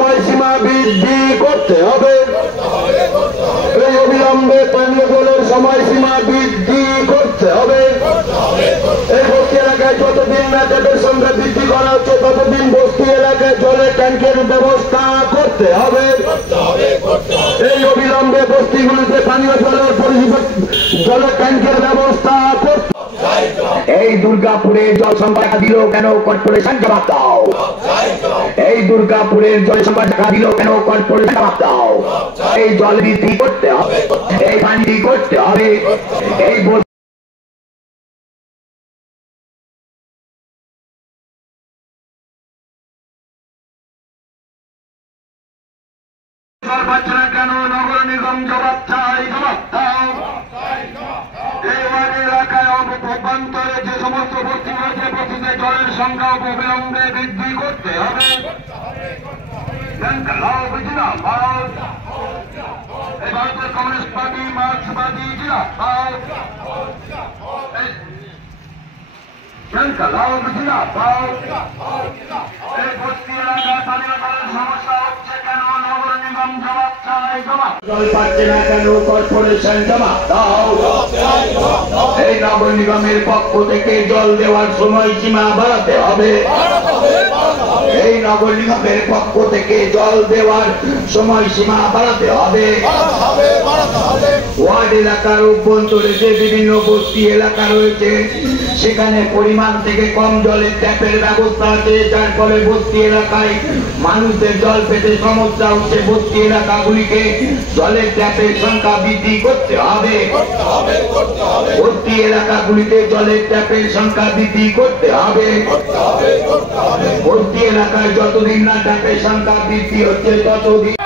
সময়সীমা বৃদ্ধি করতে হবে। এই অবিলম্বে পানীয় জলের সময়সীমা বৃদ্ধি করতে হবে। এই বস্তি এলাকায় যতদিন না ট্যাপের সংখ্যা বৃদ্ধি করা হচ্ছে ততদিন বস্তি এলাকায় জলের ট্যাঙ্কের ব্যবস্থা করতে হবে। এই অবিলম্বে বস্তিগুলিতে পানীয় জলের ট্যাঙ্কের ব্যবস্থা করতে। এই দুর্গাপুরের জল সংকট দেখা দিল কেন? কর্পোরেশন জবাব দাও। এই দুর্গাপুরের জল সংকট দেখা দিল কেন? কর্পোরেশন জবাব দাও। এই জল বৃদ্ধি করতে হবে, এই পানি করতে হবে। এই কেন? নগর নিগম জবাব চাই, জবাব দাও। এই ওয়ার্ড এলাকায় অভ্যন্তরে যে সমস্ত বস্তি রয়েছে বস্তিতে জলের সংখ্যা অবিলম্বে বৃদ্ধি করতে হবে। এই ভারতের কমিউনিস্ট পার্টি মার্ক্সবাদী জিন্দাবাদ। এই বস্তি এলাকায় পানীয় জলের সমস্যা হচ্ছে কেন? নগর নিগম জবাব চাই, জবাব। জল পাচ্ছে না কেন? কর্পোরেশন জবাব দাও। এই নগর নিগমের পক্ষ থেকে জল দেওয়ার সময়সীমা বাড়াতে হবে। এই নগর নিগমের পক্ষ থেকে জল দেওয়ার সময়সীমা বাড়াতে হবে। ওয়ার্ড এলাকার অভ্যন্তরে যে বিভিন্ন বস্তি এলাকা রয়েছে সেখানে পরিমাণ থেকে কম জলের ট্যাপের ব্যবস্থা আছে, যার ফলে বস্তি এলাকায় মানুষদের জল পেতে সমস্যা হচ্ছে। বস্তি এলাকাগুলিকে জলের ট্যাপের সংখ্যা বৃদ্ধি করতে হবে। বস্তি এলাকাগুলিতে জলের ট্যাপের সংখ্যা বৃদ্ধি করতে হবে। বস্তি এলাকায় যতদিন না ট্যাপের সংখ্যা বৃদ্ধি হচ্ছে ততদিন।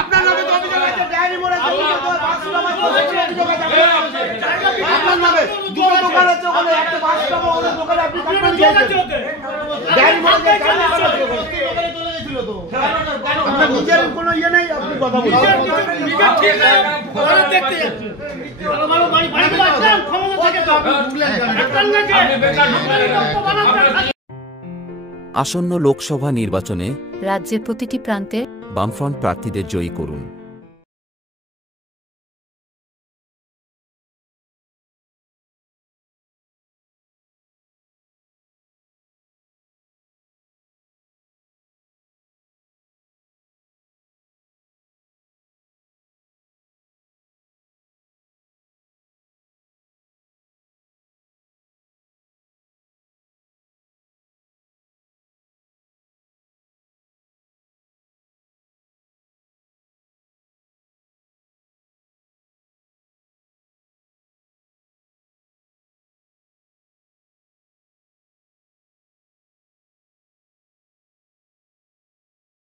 আপনার নামে তো অভিযোগ আছে, ডায়েরি মোড়ে আপনার নামে দুটো দোকান আছে, ওখানে একটা 5 টাকা ওখানে দোকানে আপনি কাটবেন ডায়েরি মোড়ে চলে গেছিল তো। আপনার নিজের কোনো ইয়ে নেই, আপনি কথা বলছেন। আসন্ন লোকসভা নির্বাচনে রাজ্যের প্রতিটি প্রান্তে বামফ্রন্ট প্রার্থীদের জয়ী করুন।